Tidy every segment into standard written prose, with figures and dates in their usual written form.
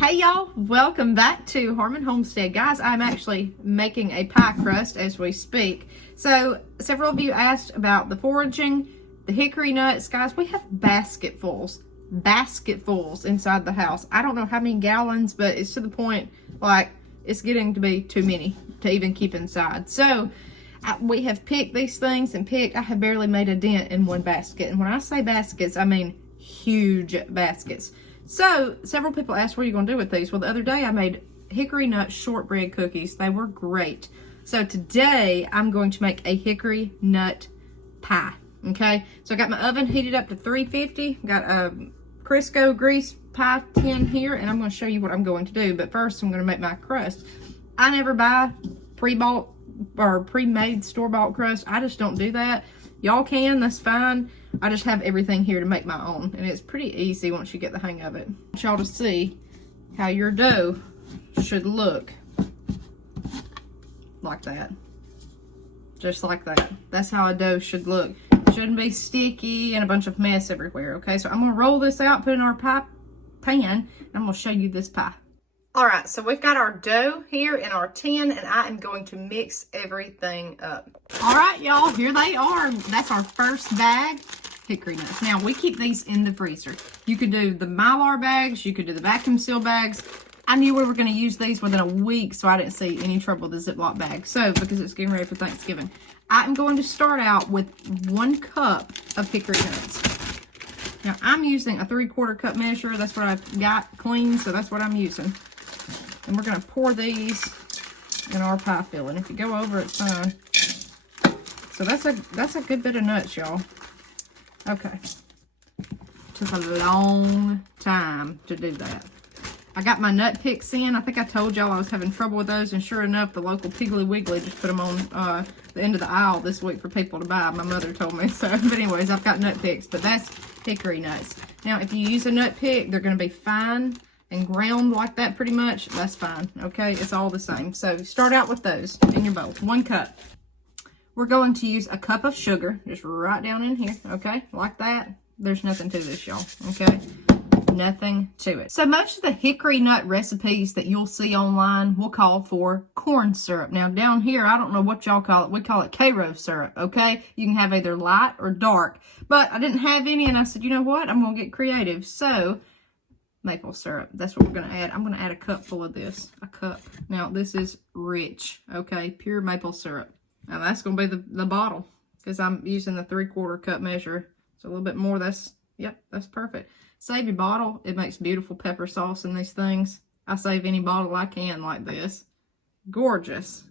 Hey y'all, welcome back to Harmon Homestead. Guys, I'm actually making a pie crust as we speak. So several of you asked about the foraging, the hickory nuts. Guys, we have basketfuls inside the house. I don't know how many gallons, but it's to the point like it's getting to be too many to even keep inside. So we have picked these things and I have barely made a dent in one basket. And when I say baskets, I mean huge baskets. So several people asked, what are you going to do with these? Well, the other day I made hickory nut shortbread cookies. They were great. So today I'm going to make a hickory nut pie. Okay, so I got my oven heated up to 350. Got a Crisco grease pie tin here, and I'm going to show you what I'm going to do. But first, I'm going to make my crust. I never buy pre-bought or pre-made store-bought crust. I just don't do that. Y'all can, that's fine. I just have everything here to make my own, and it's pretty easy once you get the hang of it. I want y'all to see how your dough should look like that. Just like that. That's how a dough should look. It shouldn't be sticky and a bunch of mess everywhere, okay? So I'm going to roll this out, put it in our pie pan, and I'm going to show you this pie. All right, so we've got our dough here in our tin, and I am going to mix everything up. All right, y'all, here they are. That's our first bag, hickory nuts. Now, we keep these in the freezer. You could do the Mylar bags. You could do the vacuum seal bags. I knew we were going to use these within a week, so I didn't see any trouble with the Ziploc bag. So, because it's getting ready for Thanksgiving, I'm going to start out with 1 cup of hickory nuts. Now, I'm using a 3/4 cup measure. That's what I've got clean, so that's what I'm using. And we're going to pour these in our pie filling. If you go over, it's fine. So that's a good bit of nuts, y'all. Okay. Took a long time to do that. I got my nut picks in. I think I told y'all I was having trouble with those, and sure enough, the local Piggly Wiggly just put them on the end of the aisle this week for people to buy. My mother told me so. But anyways, I've got nut picks, but that's hickory nuts. Now, if you use a nut pick, they're going to be fine and ground like that pretty much. That's fine, okay? It's all the same. So start out with those in your bowl. 1 cup. We're going to use a cup of sugar, just right down in here, okay? Like that. There's nothing to this, y'all, okay? Nothing to it. So most of the hickory nut recipes that you'll see online will call for corn syrup. Now down here, I don't know what y'all call it. We call it Karo syrup, okay? You can have either light or dark. But I didn't have any, and I said, you know what? I'm going to get creative. So maple syrup, that's what we're going to add. I'm going to add a cup full of this. A cup. Now this is rich, okay? Pure maple syrup. Now that's going to be the bottle, because I'm using the 3/4 cup measure. So a little bit more. Yep, that's perfect. Save your bottle. It makes beautiful pepper sauce in these things. I save any bottle I can like this. Gorgeous.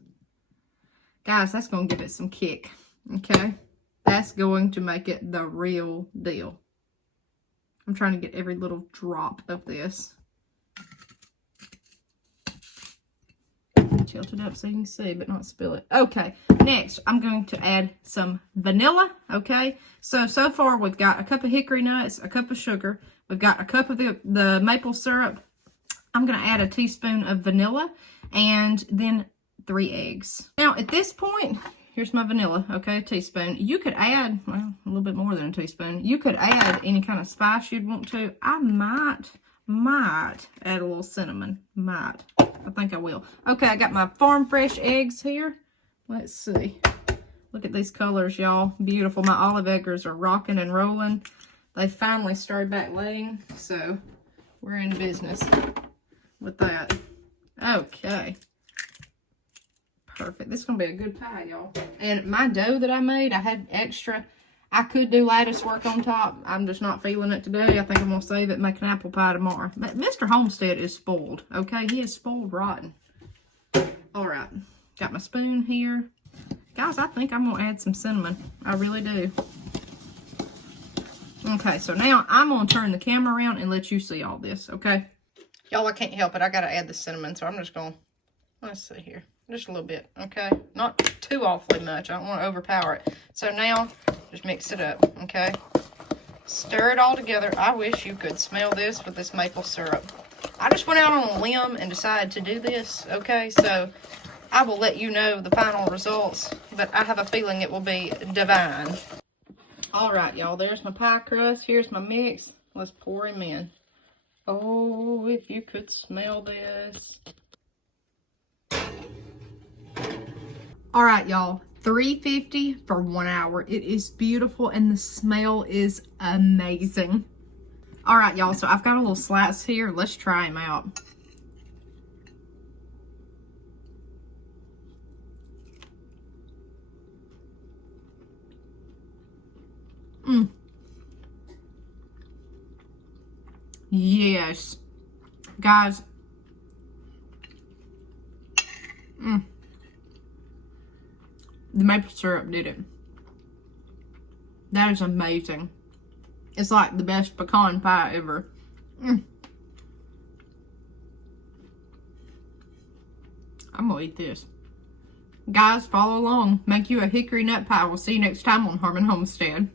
Guys, that's going to give it some kick, okay? That's going to make it the real deal. I'm trying to get every little drop of this. Tilt it up so you can see, but not spill it. Okay, next I'm going to add some vanilla, okay? So far we've got a cup of hickory nuts, a cup of sugar. We've got a cup of the maple syrup. I'm going to add a teaspoon of vanilla and then 3 eggs. Now, at this point, here's my vanilla, okay, a teaspoon. You could add, well, a little bit more than a teaspoon. You could add any kind of spice you'd want to. I might add a little cinnamon. Might. I think I will. Okay, I got my farm fresh eggs here. Let's see. Look at these colors, y'all. Beautiful. My olive eggers are rocking and rolling. They finally started back laying, so we're in business with that. Okay. Perfect. This is going to be a good pie, y'all. And my dough that I made, I had extra. I could do lattice work on top. I'm just not feeling it today. I think I'm going to save it and make an apple pie tomorrow. But Mr. Homestead is spoiled, okay? He is spoiled rotten. All right. Got my spoon here. Guys, I think I'm going to add some cinnamon. I really do. Okay, so now I'm going to turn the camera around and let you see all this, okay? Y'all, I can't help it. I got to add the cinnamon, so I'm just going to, let's see here. Just a little bit, okay? Not too awfully much. I don't want to overpower it. So now, just mix it up, okay? Stir it all together. I wish you could smell this with this maple syrup. I just went out on a limb and decided to do this, okay? So I will let you know the final results, but I have a feeling it will be divine. All right, y'all, there's my pie crust. Here's my mix. Let's pour him in. Oh, if you could smell this. All right, y'all. $3.50 for 1 hour. It is beautiful and the smell is amazing. All right, y'all. So I've got a little slice here. Let's try them out. Yes. Guys. The maple syrup did it. That is amazing. It's like the best pecan pie ever. I'm gonna eat this. Guys, follow along. Make you a hickory nut pie. We'll see you next time on Harmon Homestead.